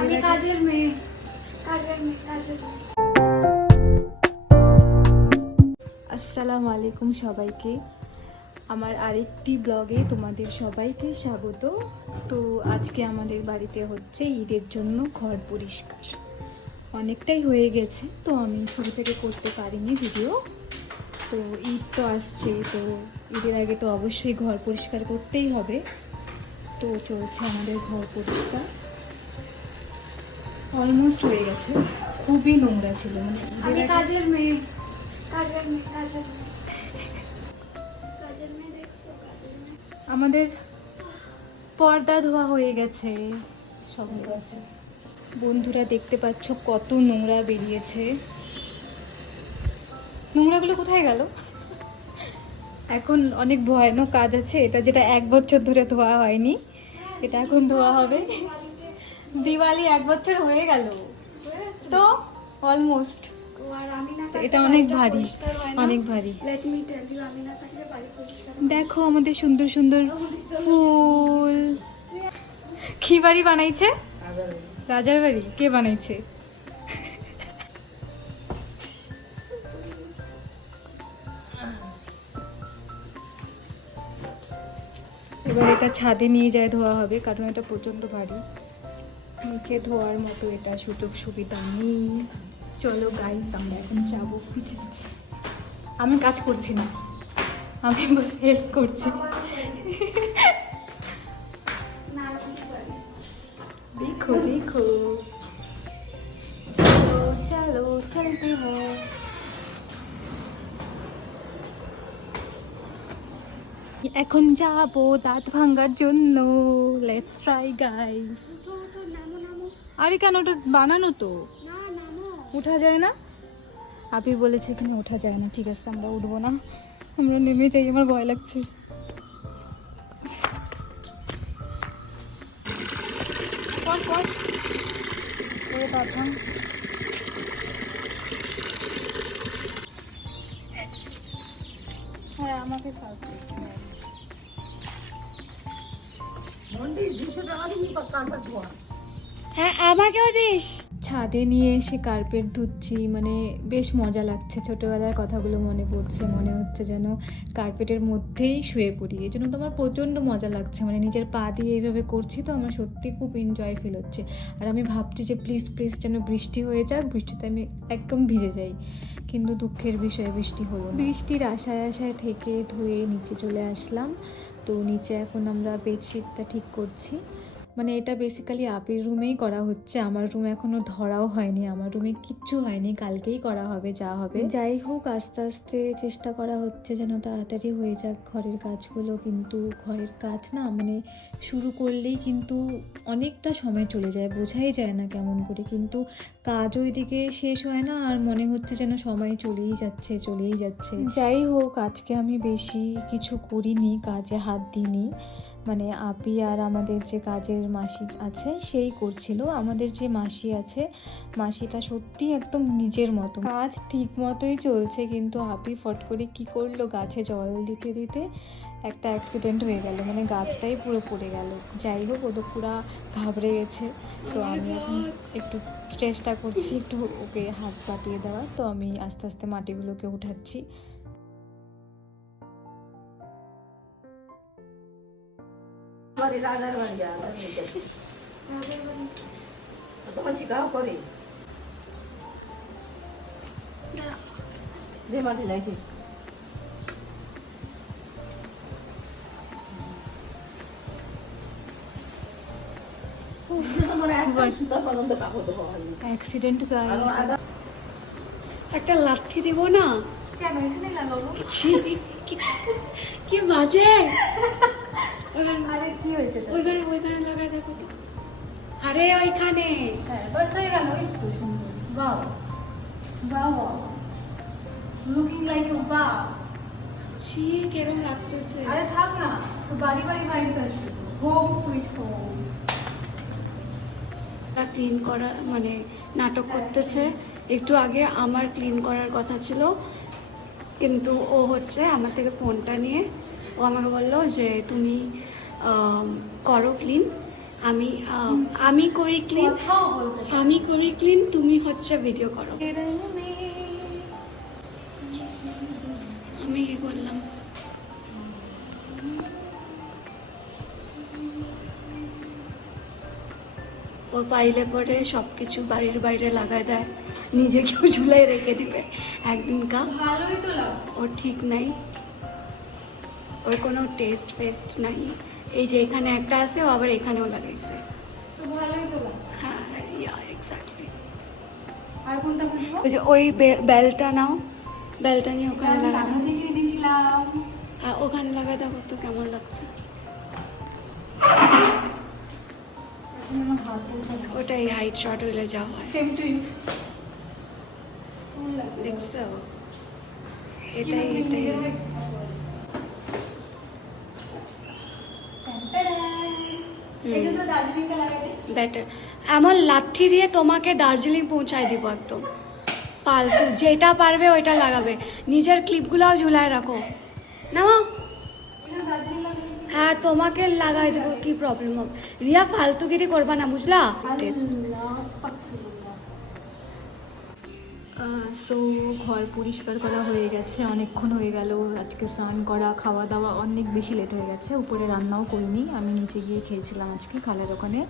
আমি কাজের মেয়ে, কাজের মেয়ে, কাজের মেয়ে। আসসালামু আলাইকুম সবাইকে, আমার আরেকটি ব্লগে তোমাদের সবাইকে স্বাগত। তো আজকে আমাদের বাড়িতে হচ্ছে ঈদের জন্য ঘর পরিষ্কার। অনেকটাই হয়ে গেছে, তো আমি শুরু থেকে করতে পারিনি ভিডিও। তো ঈদ তো আসছে, তো ঈদের আগে তো অবশ্যই ঘর পরিষ্কার করতেই হবে। তো চলছে আমাদের ঘর পরিষ্কার, অলমোস্ট হয়ে গেছে। খুবই নোংরা ছিল, মানে আমি কাজের মেয়ে, কাজের মেয়ে, কাজের মেয়ে, কাজের মেয়ে। দেখছো কাজের মেয়ে? আমাদের পর্দা ধোয়া হয়ে গেছে, সব হয়ে গেছে। বন্ধুরা দেখতে পাচ্ছ কত নোংরা বেরিয়েছে। নোংরাগুলো কোথায় গেল? এখন অনেক ভয়ানক কাজ আছে, এটা যেটা 1 বছর ধরে ধোয়া হয়নি, এটা এখন ধোয়া হবে। দিওয়ালি 1 বছর হয়ে গেল তো, অলমোস্ট। এটা অনেক ভারী, অনেক ভারী। লেট মি টেল ইউ, আমি না থাকলে বাড়ি পরিষ্কার। দেখো আমাদের সুন্দর সুন্দর ফুল। কি বাড়ি বানাইছে? রাজার বাড়ি। কে বানাইছে? এবার এটা ছাদে নিয়ে যায় ধোয়া হবে, কারণ এটা প্রচন্ড ভারী। নিচে ধোয়ার মতো এটা সুযোগ সুবিধা নেই। চলো গাইস, আমরা এখন যাবো পিছে পিছে। আমি কাজ করছি না, আমি বাস হেল্প করছি। দেখো দেখো, চলো চলো চলতে হ্যাঁ। এখন যাবো দাঁত ভাঙার জন্য। Let's try guys. আরে কেন, ওটা বানানো তো, উঠা যায় না। আবির বলেছে এখানে ওঠা যায় না। ঠিক আছে, আমরা উঠবো না, আমরা নেমে যাই, আমার ভয় লাগছে। হ্যাঁ আমাকে হ্যাঁ আমাকেও দিস। ছাদে নিয়ে এসে কার্পেট ধুচ্ছি, মানে বেশ মজা লাগছে। ছোটবেলার কথাগুলো মনে পড়ছে, মনে হচ্ছে যেন কার্পেটের মধ্যেই শুয়ে পড়ি। এই জন্য তো আমার প্রচণ্ড মজা লাগছে, মানে নিজের পা দিয়ে এইভাবে করছি তো আমার সত্যি খুব এনজয় ফিল হচ্ছে। আর আমি ভাবছি যে প্লিজ প্লিজ যেন বৃষ্টি হয়ে যাক, বৃষ্টিতে আমি একদম ভিজে যাই। কিন্তু দুঃখের বিষয়ে বৃষ্টি হলো না। বৃষ্টির আশায় আশায় থেকে ধুয়ে নিচে চলে আসলাম। তো নিচে এখন আমরা বেডশিটটা ঠিক করছি। মানে এটা বেসিক্যালি আপির রুমেই করা হচ্ছে, আমার রুমে এখনো ধরাও হয়নি, আমার রুমে কিচ্ছু হয়নি, কালকেই করা হবে যা হবে। যাই হোক, আস্তে আস্তে চেষ্টা করা হচ্ছে যেন তাড়াতাড়ি হয়ে যাক ঘরের কাজগুলো। কিন্তু ঘরের কাজ না, মানে শুরু করলেই কিন্তু অনেকটা সময় চলে যায়, বোঝাই যায় না কেমন করে। কিন্তু কাজ ওইদিকে শেষ হয় না, আর মনে হচ্ছে যেন সময় চলেই যাচ্ছে চলেই যাচ্ছে। যাই হোক, আজকে আমি বেশি কিছু করিনি, কাজে হাত দিইনি। মানে আপি আর আমাদের যে কাজের মাসি আছে সেই করছিল। আমাদের যে মাসি আছে, মাসিটা সত্যি একদম নিজের মতো, কাজ ঠিক মতোই চলছে। কিন্তু আপি ফট করে কি করলো, গাছে জল দিতে দিতে একটা অ্যাক্সিডেন্ট হয়ে গেল, মানে গাছটাই পুরো পড়ে গেল। যাই হোক, ও তো পুরো ঘাবড়ে গেছে। তো আমি এখন একটু চেষ্টা করছি একটু ওকে হাত পাতিয়ে দেওয়ার। তো আমি আস্তে আস্তে মাটিগুলোকে উঠাচ্ছি। অ্যাক্সিডেন্ট একটা লাঠি দিব না? কেন এখানে লাগাবো? কি বাজে। আরে কি হয়েছে? ওইখানে ওইখানে লাগা দেখো তো। আরে ওইখানে। হ্যাঁ বাস হয়ে গেল। ওই তো সুন্দর। বাহ বাহ, লুকিং লাইক আ বাহ। ছি, কেরম লাগতেছে। আরে থাক না, তো বাড়ি বাড়ি ভাইবস আসবে। Home sweet home. ক্লিন করা মানে নাটক করতেছে। একটু আগে আমার ক্লিন করার কথা ছিল, কিন্তু ও হচ্ছে আমার থেকে ফোনটা নিয়ে ও আমাকে বললো যে তুমি করো ক্লিন। আমি করি ক্লিন, তুমি হচ্ছে ভিডিও করো। আমি কি করলাম? ও পাইলে পরে সব কিছু বাড়ির বাইরে লাগায় দেয়, নিজেকেও ঝুলাই রেখে দিবে একদিন কা। ওর ঠিক নাই, ওর কোনো টেস্ট ফেস্ট নাই। এই যে এখানে একটা আছে, ও আবার এখানেও লাগাইছে। হ্যাঁ ইয়া এক্স্যাক্টলি। আর কোনটা বুঝবো? ওই যে ওই বেলটা নাও, বেলটা নিয়ে ওখানে লাগা দাও। থেকে এনেছিলাম। হ্যাঁ ওখানে লাগা দেখো তো কেমন লাগছে। এখন আমার হাত পৌঁছাবে। ওটাই হাইট শর্ট হইলে যা হয়, সেম টু ইউ। কেমন লাগছে? দেখছো? এটাই এটাই এটা তো দার্জিলিংটা লাগাতে। বেটার। এমন লাথি দিয়ে তোমাকে দার্জিলিং পৌঁছায় দিব একদম। ফালতু যেটা পারবে ওইটা লাগাবে, নিজের ক্লিপগুলোও ঝুলায় রাখো। নাও এটা দার্জিলিং লাগাতে। হ্যাঁ তোমাকে লাগাই দেবো, কি প্রবলেম হবে? রিয়া ফালতুগিরি করবা না, বুঝলা? সো ঘর পরিষ্কার করা হয়ে গেছে, অনেকক্ষণ হয়ে গেল। আজকে স্নান করা, খাওয়া দাওয়া অনেক বেশি লেট হয়ে গেছে। উপরে রান্নাও করিনি, আমি নিচে গিয়ে খেয়েছিলাম আজকে খালের ওখানে।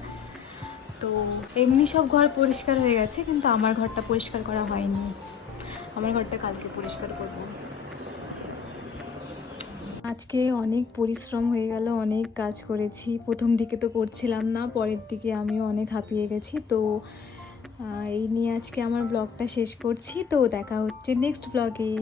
তো এমনি সব ঘর পরিষ্কার হয়ে গেছে, কিন্তু আমার ঘরটা পরিষ্কার করা হয়নি। আমার ঘরটা কালকে পরিষ্কার করব। আজকে অনেক পরিশ্রম হয়ে গেল, অনেক কাজ করেছি। প্রথম দিকে তো করছিলাম না, পরের দিকে আমিও অনেক হাঁপিয়ে গেছি। তো এই নিয়ে আজকে আমার ব্লগটা শেষ করছি। তো দেখা হচ্ছে নেক্সট ব্লগে।